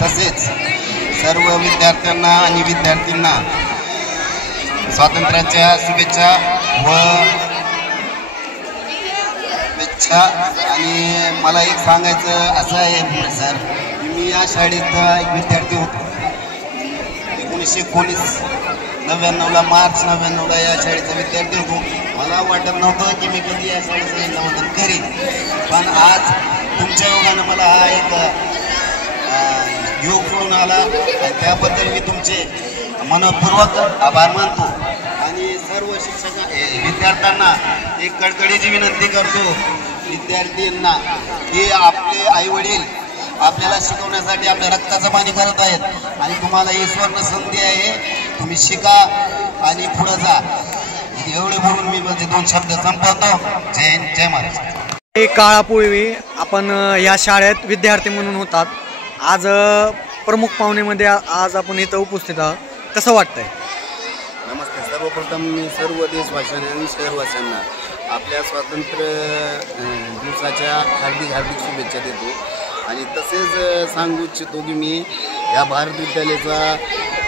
तसेच सर्व विद्यार्थ्यांना आणि विद्यार्थ्यांना स्वातंत्र्याच्या शुभेच्छा आणि मला एक सांगायचं असं आहे सर, मी या शाळेत एक विद्यार्थी होतो 1999ला मार्च 99ला या शाळेचा विद्यार्थी होतो। मला वाटत नव्हतं की मी कधी या शाळेचं नवोदन करीन, पण आज तुमच्या योगानं मला हा एक योग मिळून आला आणि त्याबद्दल मी तुमचे मनपूर्वक आभार मानतो। आणि सर्व विद्यार्थ्यांना एक कळकळीची विनंती करतो विद्यार्थ्यांना की आपले आईवडील आपल्याला शिकवण्यासाठी आपल्या रक्ताचं पाणी करत आहेत आणि तुम्हाला ही स्वर्ण संधी आहे, तुम्ही शिका आणि पुढे जा। एवढे बोलून मी माझे 2 शब्द संपवतो। जय हिंद, जय महाराष्ट्र। एक काळापूर्वी आपण या शाळेत विद्यार्थी म्हणून होतात, आज प्रमुख पाहुणेमध्ये आज आपण इथं उपस्थित आहोत, कसं वाटतंय? नमस्ते। सर्वप्रथम मी सर्व देशवासियांना आणि शहरवासियांना आपल्या स्वातंत्र्य दिवसाच्या हार्दिक शुभेच्छा देतो आणि तसेच सांगू इच्छितो की मी या भारत विद्यालयाचा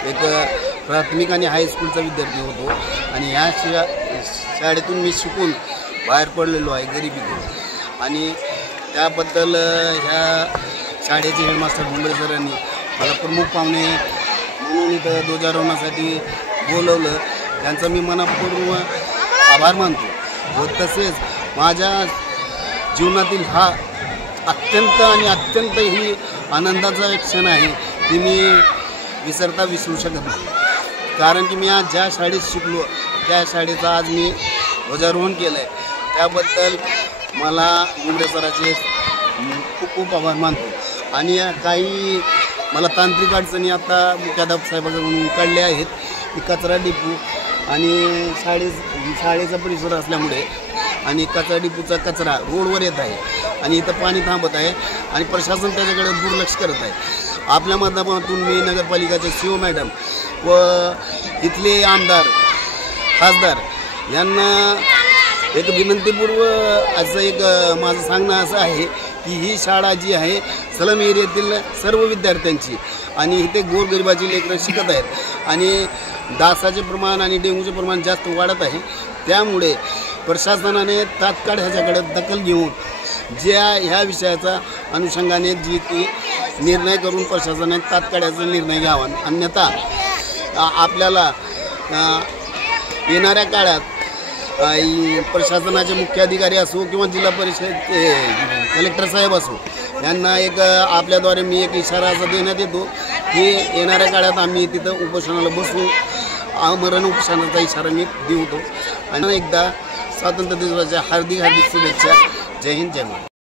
एक प्राथमिक आणि हायस्कूलचा विद्यार्थी होतो आणि ह्या शाळेतून मी शिकून बाहेर पडलेलो आहे गरिबीतून। आणि त्याबद्दल ह्या शाळेचे हेडमास्टर भुंबळे सरांनी मला प्रमुख पाहुणे म्हणून इथं ध्वजारोहणासाठी बोलवलं, त्यांचा मी मनपूर्वक आभार मानतो। व तसेच माझ्या जीवनातील हा अत्यंत ही आनंदाचा एक क्षण आहे की मी विसरू शकत नाही, कारण की मी आज ज्या शाळेत शिकलो त्या शाळेचा आज मी ध्वजारोहण केलं आहे, त्याबद्दल मला भुंबळे सराचे खूप आभार मानतो। आणि काही मला तांत्रिक अडचणी आता मुख्याध्यापक साहेबांकडून काढल्या आहेत की कचरा डिपू आणि शाळेचा परिसर असल्यामुळे आणि कचरा डिपूचा कचरा रोडवर येत आहे आणि इथं पाणी थांबत आहे आणि प्रशासन त्याच्याकडे दुर्लक्ष करत आहे। आपल्या माध्यमातून मी नगरपालिकाचे CO मॅडम व इथले आमदार खासदार यांना एक विनंतीपूर्वक असं एक माझं सांगणं असं आहे की ही शाळा जी आहे सलम एरियातील सर्व विद्यार्थ्यांची आणि इथे गोरगरिबाची लेकरं शिकत आहेत आणि डासाचे प्रमाण आणि डेंग्यूचे प्रमाण जास्त वाढत आहे, त्यामुळे प्रशासनाने तात्काळ ह्याच्याकडे दखल घेऊन ह्या विषयाचा अनुषंगाने जी ती निर्णय करून प्रशासनाने तात्काळ याचा निर्णय घ्यावा, अन्यथा आपल्याला येणाऱ्या काळात प्रशासनाचे मुख्याधिकारी असो किंवा जिल्हा परिषद कलेक्टर साहेब असो यांना एक आपल्याद्वारे मी एक इशारा असा देण्यात येतो की येणाऱ्या काळात आम्ही तिथं उपोषणाला बसू, आमरण उपोषणाचा इशारा मी देतो। आणि एकदा स्वातंत्र्य दिवसाच्या हार्दिक शुभेच्छा। जय हिंद, जय महाराष्ट्र।